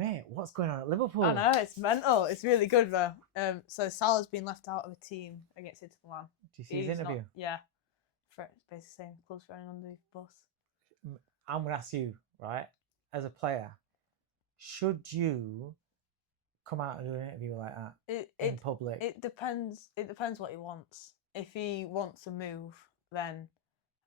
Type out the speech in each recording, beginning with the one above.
Mate, what's going on at Liverpool? I know, it's mental. It's really good though. So Salah's been left out of a team against Inter Milan. Do you see his interview? Yeah. Basically saying close friend on the bus. I'm going to ask you, right, as a player, should you come out and do an interview like that in public? It depends. It depends what he wants. If he wants to move, then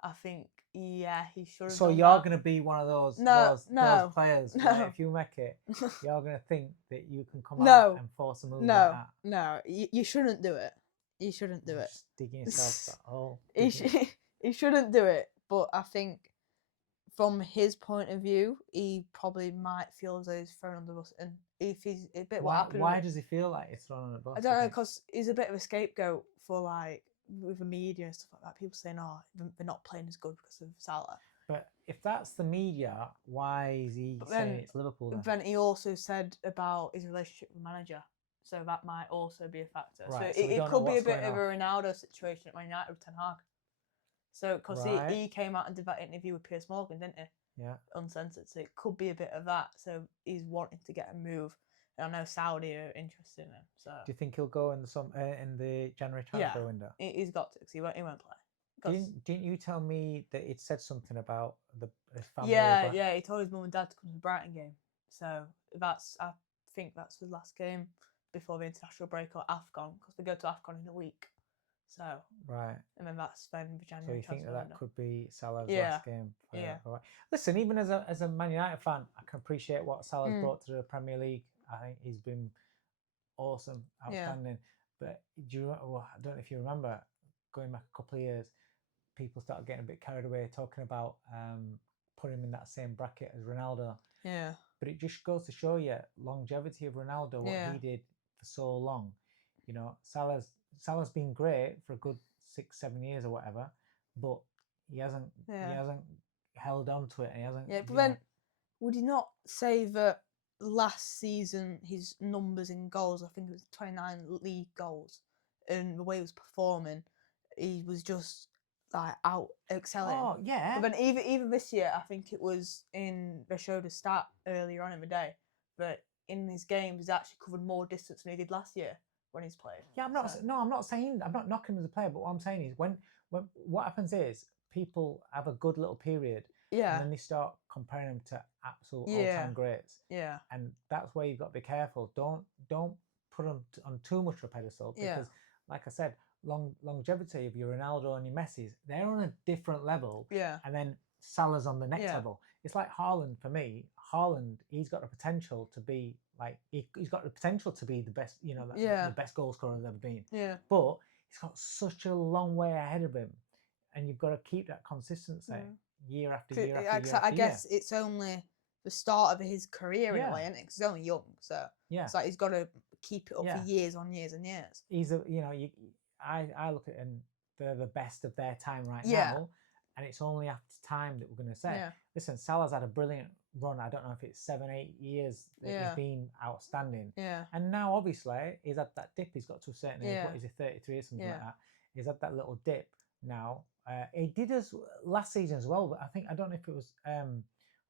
I think he should. So you're going to be one of those players. No. Where if you make it, you're going to think that you can come out and force a move like that. No, you shouldn't do it. You shouldn't do it. Just digging yourself that hole. He shouldn't do it. But I think from his point of view, he probably might feel as though he's thrown under the bus. And if he's a bit why does he feel like he's thrown under the bus? I don't know, because he's a bit of a scapegoat for like with the media and stuff like that. People saying, "Oh, they're not playing as good because of Salah." But if that's the media, why is he saying it's Liverpool then? He also said about his relationship with the manager, so that might also be a factor. Right, so it could be a bit of a Ronaldo situation at Man United with Ten Hag. So because he came out and did that interview with Piers Morgan, didn't he? Yeah. Uncensored. So it could be a bit of that. So he's wanting to get a move. And I know Saudi are interested in him. So do you think he'll go in the January transfer window? He's got to, because he won't play. Didn't you tell me that he'd said something about his family? Yeah, he told his mum and dad to come to the Brighton game. So I think that's his last game before the international break or AFCON, because they go to AFCON in a week. So right, and then that's then the January. So you think that could be Salah's last game? Yeah. Right. Listen, even as a Man United fan, I can appreciate what Salah's brought to the Premier League. I think he's been awesome, outstanding. But I don't know if you remember, going back a couple of years, people started getting a bit carried away talking about putting him in that same bracket as Ronaldo. Yeah. But it just goes to show you longevity of Ronaldo, what he did for so long. You know, Salah's been great for a good 6-7 years or whatever, but he hasn't held on to it, and he hasn't. Yeah, but then would you not say that last season his numbers in goals, I think it was 29 league goals, and the way he was performing, he was just like out excelling. Oh yeah. But then even this year, I think it was they showed a stat earlier on in the day, but in his games he's actually covered more distance than he did last year when he's played. Yeah, I'm not saying, I'm not knocking him as a player, but what I'm saying is when what happens is people have a good little period. Yeah. And then they start comparing them to absolute all-time greats. Yeah. And that's where you've got to be careful. Don't put them on too much of a pedestal, because, like I said, longevity of your Ronaldo and your Messi's, they're on a different level. Yeah. And then Salah's on the next level. It's like Haaland for me. Haaland, he's got the potential to be like he's got the potential to be the best. You know, the best goal scorer there's ever been. Yeah. But he's got such a long way ahead of him, and you've got to keep that consistency. Year after year after year. I guess it's only the start of his career in a way, isn't it? Because he's only young, so it's like he's got to keep it up for years on years and years. He's I look at him, they're the best of their time right now, and it's only after time that we're going to say. Yeah. Listen, Salah's had a brilliant run. I don't know if it's 7-8 years that he's been outstanding. Yeah. And now obviously he's had that dip. He's got to a certain age. What is he, 33 or something like that? He's had that little dip now. He did us last season as well, but I don't know if it was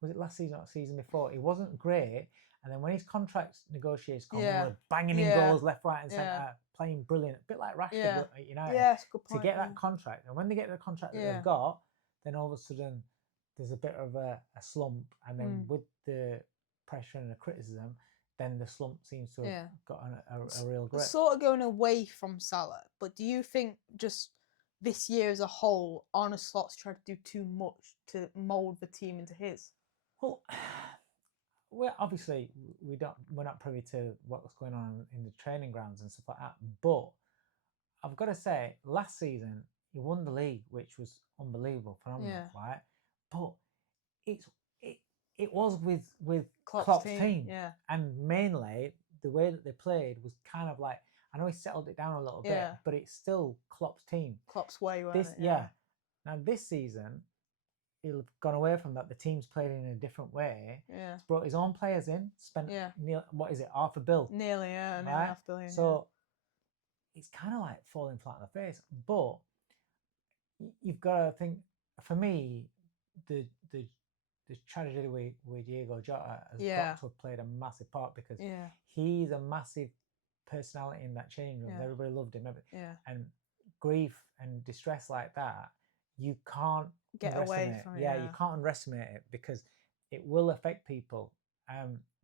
it last season or season before. It wasn't great, and then when his contract negotiations come, they were banging in goals left, right, and centre, playing brilliant, a bit like Rashford at United. Yeah, that's a good point, to get that contract, and when they get the contract that they've got, then all of a sudden there's a bit of a slump, and then with the pressure and the criticism, then the slump seems to have got a real grip. Sort of going away from Salah, but do you think just this year as a whole, Arne Slot's tried to do too much to mould the team into his? Well, obviously we're not privy to what's going on in the training grounds and stuff like that. But I've got to say, last season he won the league, which was unbelievable, phenomenal, right? But it was with Klopp's team, and mainly the way that they played was kind of like. I know he settled it down a little bit, but it's still Klopp's team. Klopp's way, wasn't it? Now this season, he'll have gone away from that. The team's played in a different way. Yeah. He's brought his own players in. Spent what is it, $500 million? Nearly, right? Nearly $500 million. So it's kind of like falling flat on the face. But you've got to think. For me, the the tragedy with Diego Jota has Yeah. got to have played a massive part because Yeah. he's a massive personality in that change room. Yeah. Everybody loved him. Yeah. And grief and distress like that, you can't Get away from it. Yeah, you can't underestimate it because it will affect people.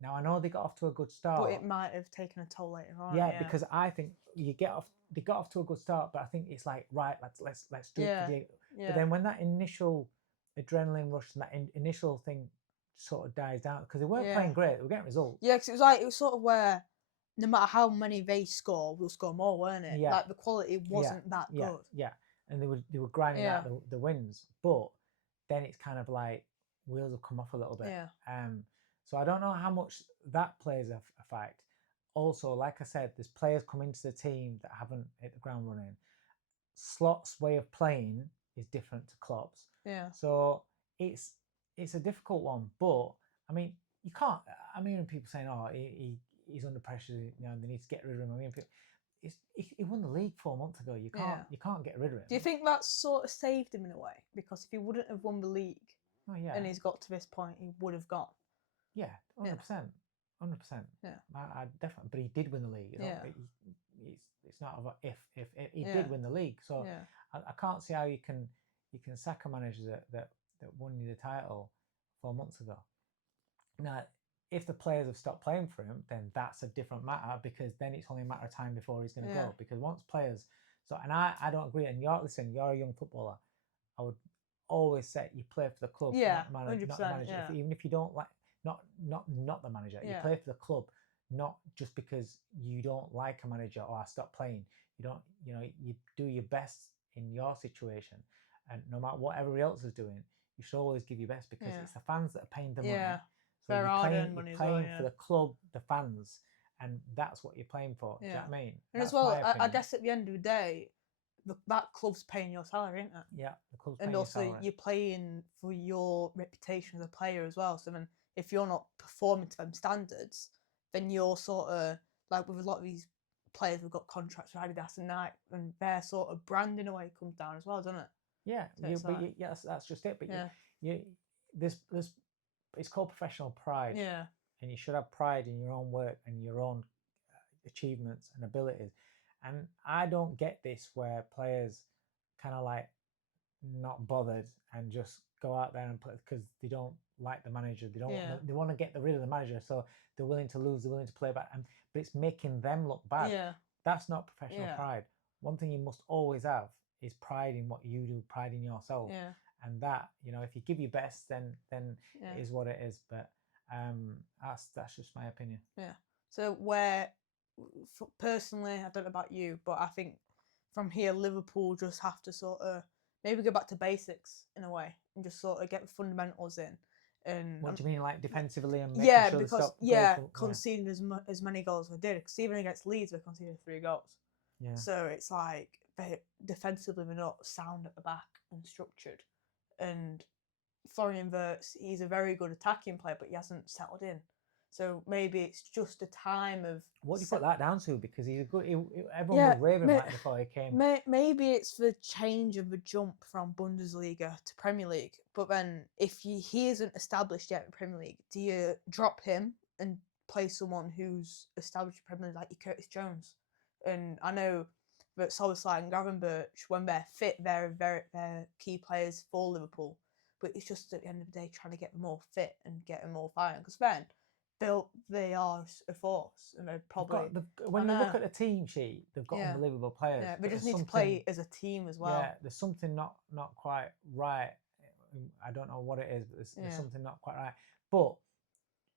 Now I know they got off to a good start, but it might have taken a toll later on. Yeah, because I think they got off to a good start, but I think it's like, right, let's do it for Diego. But then when that initial adrenaline rush and that initial thing sort of dies down, because they weren't playing great, they were getting results. Yeah, because it was sort of where no matter how many they score, we'll score more, weren't it? Yeah. Like the quality wasn't that good. Yeah, and they were grinding out the wins, but then it's kind of like wheels have come off a little bit. Yeah. So I don't know how much that plays a fact. Also, like I said, there's players come into the team that haven't hit the ground running. Slot's way of playing is different to Klopp's. Yeah. So it's a difficult one, but I mean, you can't. I mean, people saying, "Oh, he's under pressure. You know, they need to get rid of him." I mean, he won the league 4 months ago. You can't get rid of him. Do you think that sort of saved him in a way? Because if he wouldn't have won the league, and he's got to this point, he would have gone. Yeah, 100%, 100%. Yeah, I definitely. But he did win the league. It's not about if he did win the league. So I can't see how you can sack a manager that won you the title 4 months ago. Now, if the players have stopped playing for him, then that's a different matter because then it's only a matter of time before he's going to go. Because once players, and I don't agree. And you're a young footballer. I would always say you play for the club, not the manager. 100%, not the manager. Even if you don't like, not the manager. You play for the club, not just because you don't like a manager or I stop playing. You do your best in your situation, and no matter what everybody else is doing, you should always give your best because it's the fans that are paying the money. So you're playing for the club, the fans, and that's what you're playing for. Do you know what I mean? And as well, I guess at the end of the day, that club's paying your salary, isn't it? Yeah, the club's paying your salary. And also you're playing for your reputation as a player as well. So then if you're not performing to them standards, then you're sort of, like with a lot of these players who've got contracts with Adidas and Nike, and their sort of brand in a way comes down as well, doesn't it? Yeah, that's just it. But it's called professional pride. Yeah. And you should have pride in your own work and your own achievements and abilities. And I don't get this where players kind of like not bothered and just go out there and play because they don't like the manager. They don't. They want to get rid of the manager, so they're willing to lose. They're willing to play back. But it's making them look bad. Yeah. That's not professional pride. One thing you must always have is pride in what you do, pride in yourself. Yeah. And that, if you give your best, then it is what it is. But that's just my opinion. Yeah. So personally, I don't know about you, but I think from here Liverpool just have to sort of maybe go back to basics in a way and just sort of get the fundamentals in. And what do you mean, like defensively and making sure because conceding as many goals as they did. Because even against Leeds, they conceded 3 goals. Yeah. So it's like defensively they're not sound at the back and structured. And Florian Wirtz, he's a very good attacking player, but he hasn't settled in. So maybe it's just a time of. What do you put that down to? Because he's a good. Everyone was raving about him before he came. Maybe it's the change of a jump from Bundesliga to Premier League. But then, if he isn't established yet in Premier League, do you drop him and play someone who's established in Premier League like your Curtis Jones? And I know that Szoboszlai and Gravenberch, when they're fit, they're key players for Liverpool. But it's just at the end of the day trying to get them more fit and get them more firing. Because then they are a force, and they're probably. When you look at the team sheet, they've got unbelievable players. Yeah, they just need to play as a team as well. Yeah, there's something not quite right. I don't know what it is, but there's something not quite right. But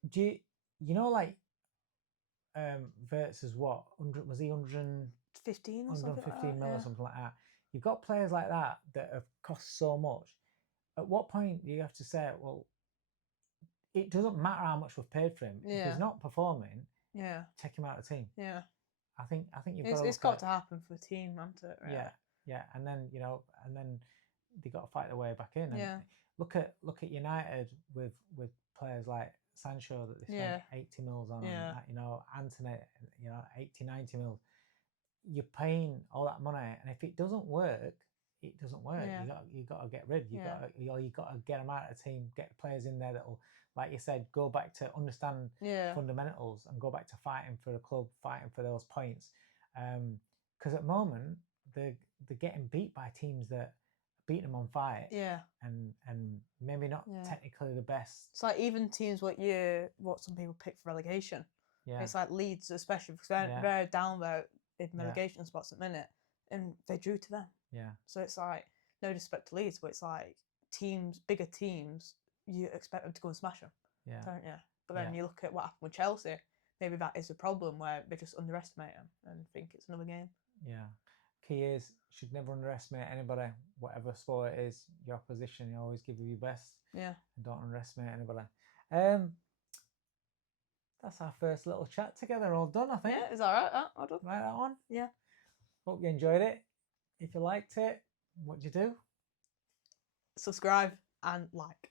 do you know like Wirtz is what? Was he 115 or something? 115 mil or something like that. You've got players like that have cost so much. At what point do you have to say, well, it doesn't matter how much we've paid for him. If he's not performing, take him out of the team. Yeah. I think you've got. It's got to happen for the team, hasn't it? Really? Yeah, and then they got to fight their way back in. And look at United with players like Sancho that they spent 80 mils on. Anthony, 80, 90 mils. You're paying all that money, and if it doesn't work, it doesn't work. Yeah. You got to get rid. You got to get them out of the team. Get players in there that will, like you said, go back to understand fundamentals and go back to fighting for the club, fighting for those points. Because at the moment they're getting beat by teams that beat them on fight. Yeah. And maybe not technically the best. It's like even teams what some people pick for relegation. Yeah. It's like Leeds, especially because they're down there in relegation spots at the minute, and they drew to them. Yeah. So it's like, no disrespect to Leeds, but it's like bigger teams, you expect them to go and smash them, don't you? But then you look at what happened with Chelsea. Maybe that is a problem where they just underestimate them and think it's another game. Yeah. Key is, should never underestimate anybody, whatever sport it is, your opposition. You always give your best. Yeah. And don't underestimate anybody. That's our first little chat together. All done, I think. Yeah, is that right? All done. Right on. Yeah. Hope you enjoyed it. If you liked it, what'd you do? Subscribe and like.